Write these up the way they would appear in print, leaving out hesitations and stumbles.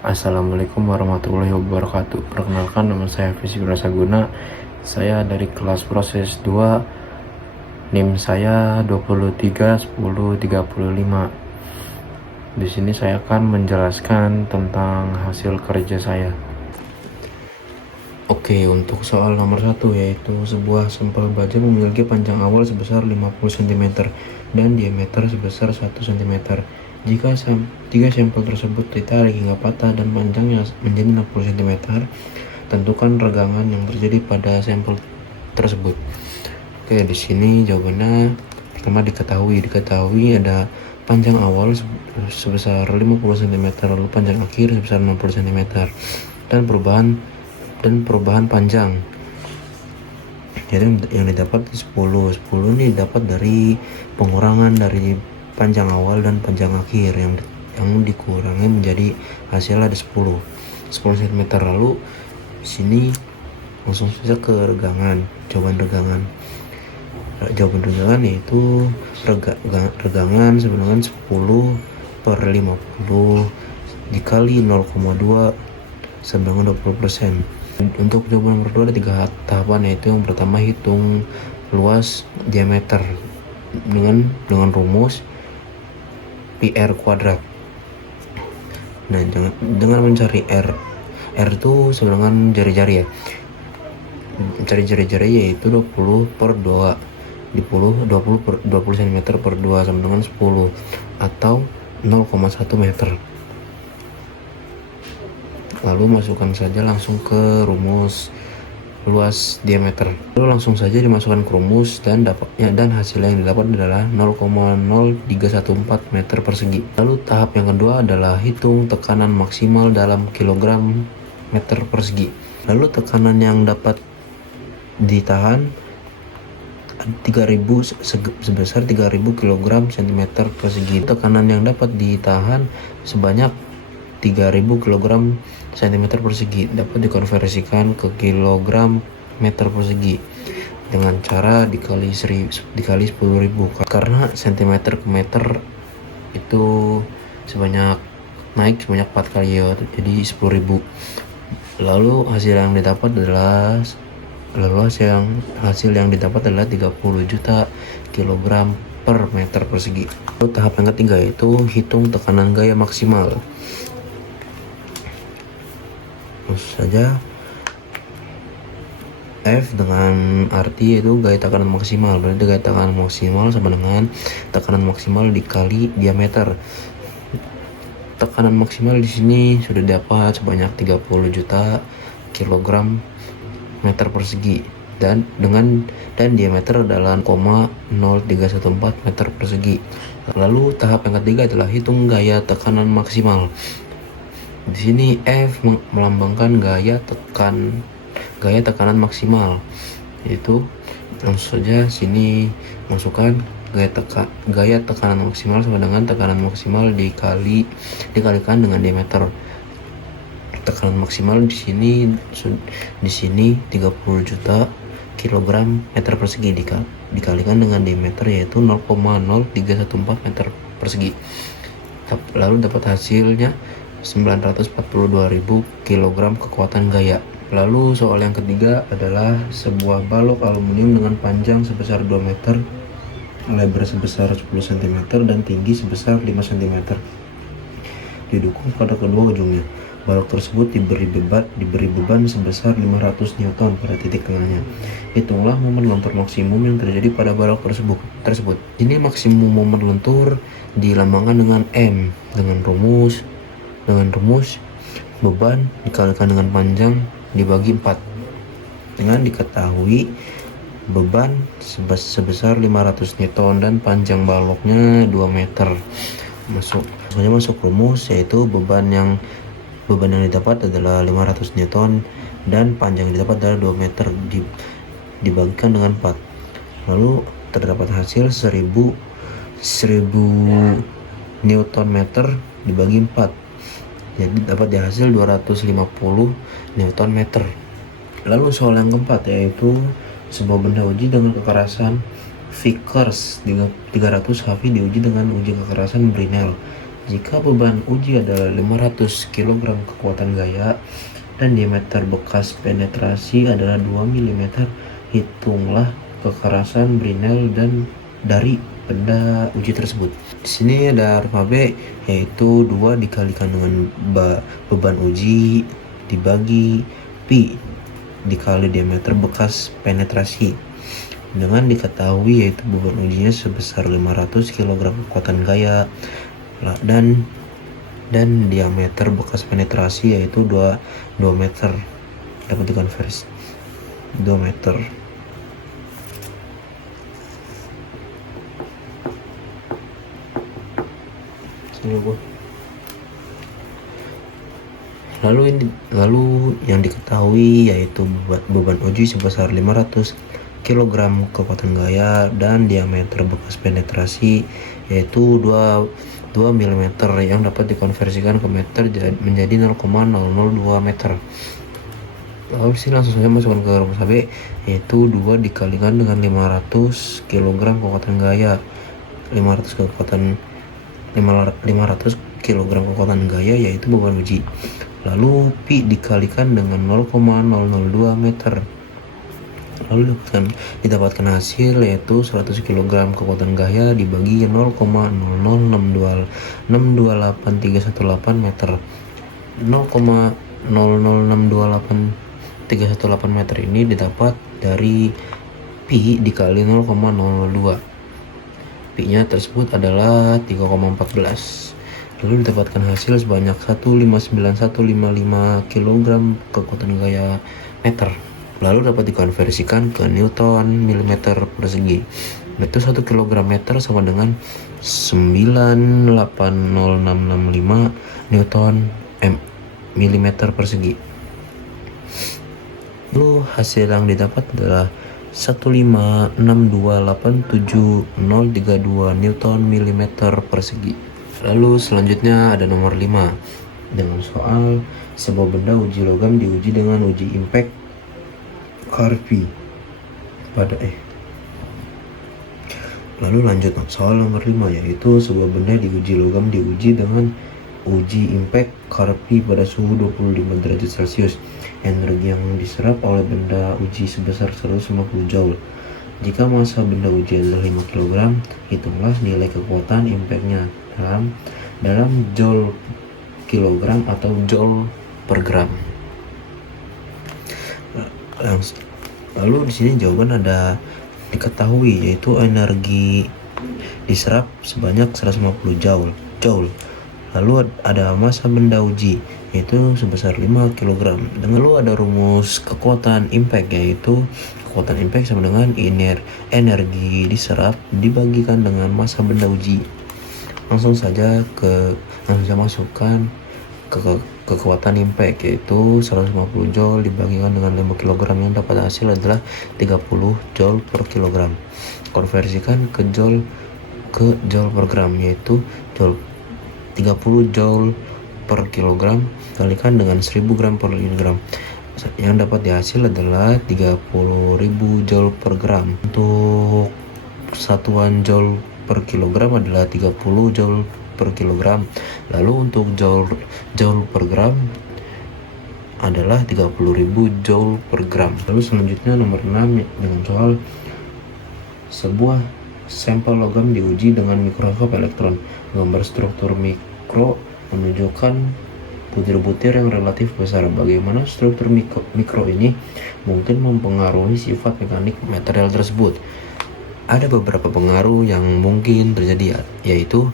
Assalamualaikum warahmatullahi wabarakatuh. Perkenalkan, nama saya Fisik Rasaguna. Saya dari kelas proses 2. NIM saya 231035. Di sini saya akan menjelaskan tentang hasil kerja saya. Oke, untuk soal nomor 1, yaitu sebuah sampel baja memiliki panjang awal sebesar 50 cm dan diameter sebesar 1 cm. Jika tiga sampel tersebut ditarik hingga patah dan panjangnya menjadi 60 cm, tentukan regangan yang terjadi pada sampel tersebut. Oke, di sini jawabannya pertama diketahui ada panjang awal sebesar 50 cm, lalu panjang akhir sebesar 60 cm, dan perubahan panjang. Jadi yang didapat 10 ini dapat dari pengurangan dari panjang awal dan panjang akhir yang dikurangi menjadi hasilnya ada 10 cm. Lalu sini langsung saja ke regangan. Jawaban regangan yaitu regangan sebenarnya 10/50 dikali 0,2 sama dengan 20%. Untuk jawaban nomor 2 ada 3 tahapan, yaitu yang pertama hitung luas diameter dengan rumus PR kuadrat. Nah, dengan mencari R itu sebenarnya jari-jari ya. Mencari jari-jari yaitu 20/2 di 20 cm per 2 sama dengan 10 atau 0,1 meter. Lalu masukkan saja langsung ke rumus luas diameter. Lalu langsung saja dimasukkan ke rumus dan hasil yang didapat adalah 0,0314 meter persegi. Lalu tahap yang kedua adalah hitung tekanan maksimal dalam kilogram meter persegi. Lalu tekanan yang dapat ditahan 3000 sebesar 3000 kg cm persegi. Tekanan yang dapat ditahan sebanyak 3000 kg cm persegi dapat dikonversikan ke kilogram meter persegi dengan cara dikali 10.000 karena cm ke meter itu naik sebanyak 4 kali ya, jadi 10.000. Lalu hasil yang didapat adalah 30 juta kilogram per meter persegi. Lalu tahap yang ketiga yaitu hitung tekanan gaya maksimal. Langsung saja F dengan arti yaitu gaya tekanan maksimal. Berarti gaya tekanan maksimal sama dengan tekanan maksimal dikali diameter. Tekanan maksimal di sini sudah dapat sebanyak 30 juta kilogram meter persegi dan diameter adalah 0,0314 meter persegi. Lalu tahap yang ketiga adalah hitung gaya tekanan maksimal. Di sini F melambangkan gaya tekanan maksimal, yaitu langsung saja sini masukkan gaya tekanan maksimal sama dengan tekanan maksimal dikalikan dengan diameter. Tekanan maksimal di sini 30 juta kilogram meter persegi dikalikan dengan diameter yaitu 0,0314 meter persegi. Lalu dapat hasilnya 942.000 kg kekuatan gaya. Lalu soal yang ketiga adalah sebuah balok aluminium dengan panjang sebesar 2 meter, lebar sebesar 10 cm dan tinggi sebesar 5 cm didukung pada kedua ujungnya. Balok tersebut diberi beban sebesar 500 Newton pada titik tengahnya. Hitunglah momen lentur maksimum yang terjadi pada balok tersebut. Ini maksimum momen lentur dilambangkan dengan M dengan rumus beban dikalikan dengan panjang dibagi 4. Dengan diketahui beban sebesar 500 Newton dan panjang baloknya 2 meter. Masuk rumus yaitu beban yang didapat adalah 500 Newton dan panjang yang didapat adalah 2 meter dibagikan dengan 4. Lalu terdapat hasil 1000 Newton meter dibagi 4. Jadi dapat hasil 250 Newton meter. Lalu soal yang keempat yaitu sebuah benda uji dengan kekerasan Vickers 300 HV diuji dengan uji kekerasan Brinell. Jika beban uji adalah 500 kg kekuatan gaya dan diameter bekas penetrasi adalah 2 mm, hitunglah kekerasan Brinell dan dari benda uji tersebut. Di sini ada alfabe, yaitu 2 dikalikan dengan beban uji dibagi pi dikali diameter bekas penetrasi. Dengan diketahui yaitu beban ujinya sebesar 500 kg kekuatan gaya dan diameter bekas penetrasi yaitu 2 meter, dapat dikonversi 2 meter. Lalu yang diketahui yaitu beban uji sebesar 500 kg kekuatan gaya dan diameter bekas penetrasi yaitu 2 mm yang dapat dikonversikan ke meter menjadi 0,002 meter. Lalu sini langsung saja masukkan ke rumus AB, yaitu 2 dikalikan dengan 500 kg kekuatan gaya. 500 kg kekuatan gaya yaitu beban uji. Lalu pi dikalikan dengan 0,002 meter. Lalu didapatkan hasil yaitu 100 kg kekuatan gaya dibagi 0,0062818 meter. 0,0062818 meter ini didapat dari pi dikali 0,002. Pi nya tersebut adalah 3,14. Lalu didapatkan hasil sebanyak 159.155 kg kekuatan gaya meter. Lalu dapat dikonversikan ke Newton milimeter persegi. Itu 1 kg meter sama dengan 98065 Newton milimeter persegi. Lalu hasil yang didapat adalah 156287032 Newton milimeter persegi. Lalu selanjutnya ada nomor 5 dengan soal sebuah benda uji logam diuji dengan uji impact Carpi pada Lalu lanjut soal nomor 5, yaitu sebuah benda diuji logam diuji dengan uji impact Carpi pada suhu 25 derajat Celcius. Energi yang diserap oleh benda uji sebesar 150 Joule. Jika massa benda uji adalah 5 kg, hitunglah nilai kekuatan impactnya dalam Joule kilogram atau Joule per gram. Lalu di sini jawaban ada diketahui yaitu energi diserap sebanyak 150 Joule. Lalu ada massa benda uji yaitu sebesar 5 kg. Lalu ada rumus kekuatan impact, yaitu kekuatan impact sama dengan energi diserap dibagikan dengan massa benda uji. Langsung saja masukkan ke kekuatan impact, yaitu 150 Joule dibagikan dengan 5 kg yang dapat hasil adalah 30 Joule per kilogram. Konversikan ke Joule per gram, yaitu 30 Joule per kilogram kalikan dengan 1000 gram per kilogram. Yang dapat dihasil adalah 30.000 Joule per gram. Untuk satuan Joule per kilogram adalah 30 Joule per kilogram. Lalu untuk Joule per gram adalah 30.000 Joule per gram. Lalu selanjutnya nomor 6 dengan soal sebuah sampel logam diuji dengan mikroskop elektron. Gambar struktur mikro menunjukkan butir-butir yang relatif besar. Bagaimana struktur mikro ini mungkin mempengaruhi sifat mekanik material tersebut? Ada beberapa pengaruh yang mungkin terjadi, yaitu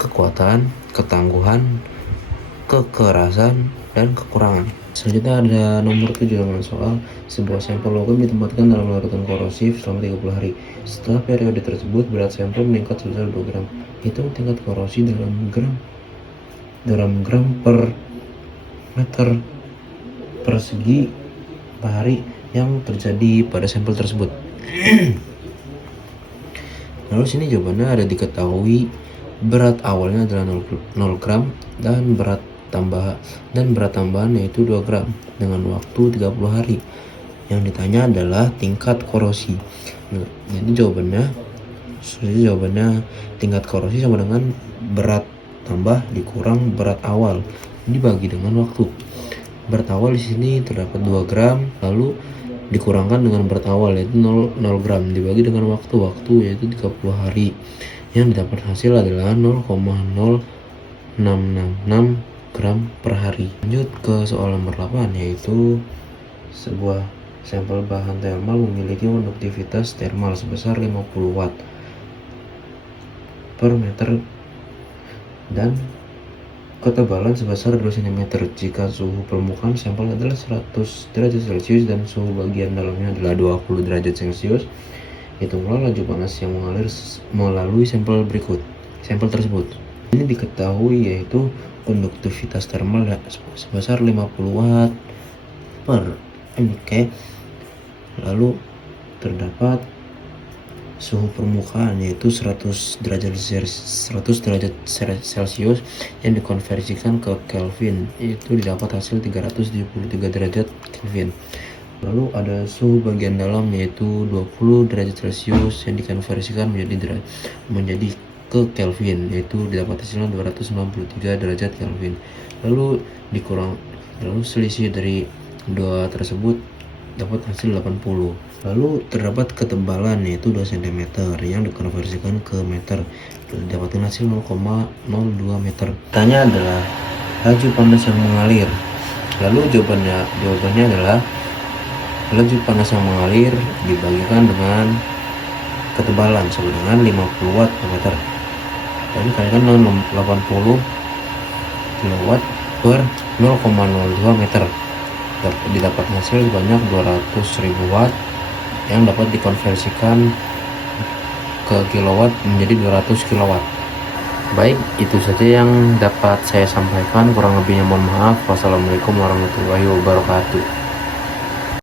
kekuatan, ketangguhan, kekerasan, dan kekurangan. Selanjutnya ada nomor 7 dengan soal sebuah sampel logam ditempatkan dalam larutan korosif selama 30 hari. Setelah periode tersebut berat sampel meningkat sebesar 2 gram. Hitung tingkat korosi dalam gram per meter persegi per hari yang terjadi pada sampel tersebut. Lalu sini jawabannya ada diketahui berat awalnya adalah 0 gram dan berat tambahan yaitu 2 gram dengan waktu 30 hari. Yang ditanya adalah tingkat korosi. Jadi jawabannya tingkat korosi sama dengan berat tambah dikurang berat awal dibagi dengan waktu. Berat awal di sini terdapat 2 gram, lalu dikurangkan dengan berat awal yaitu 0 gram dibagi dengan waktu yaitu 30 hari. Yang didapat hasil adalah 0,0666 gram per hari. Lanjut ke soal nomor 8, yaitu sebuah sampel bahan termal memiliki konduktivitas termal sebesar 50 watt per meter dan ketebalan sebesar 2 cm jika suhu permukaan sampel adalah 100 derajat Celcius dan suhu bagian dalamnya adalah 20 derajat Celcius. Hitunglah laju panas yang mengalir melalui sampel tersebut. Ini diketahui yaitu konduktivitas termal sebesar 50 watt per mK. Lalu terdapat suhu permukaan yaitu 100 derajat Celcius yang dikonversikan ke Kelvin, itu didapat hasil 373 derajat Kelvin. Lalu ada suhu bagian dalam yaitu 20 derajat Celcius yang dikonversikan menjadi ke Kelvin, yaitu didapat hasilnya 293 derajat Kelvin. Lalu selisih dari dua tersebut dapat hasil 80. Lalu terdapat ketebalan yaitu 2 cm yang dikonversikan ke meter, didapatkan hasil 0,02 meter. Tanya adalah laju panas yang mengalir. Lalu jawabannya adalah laju panas yang mengalir dibagikan dengan ketebalan sama dengan 50 watt per meter. Tadi kalikan dengan 80 kilowatt per 0,02 meter. Didapat hasil sebanyak 200.000 watt yang dapat dikonversikan ke kilowatt menjadi 200 kilowatt. Baik, itu saja yang dapat saya sampaikan. Kurang lebihnya mohon maaf. Wassalamualaikum warahmatullahi wabarakatuh.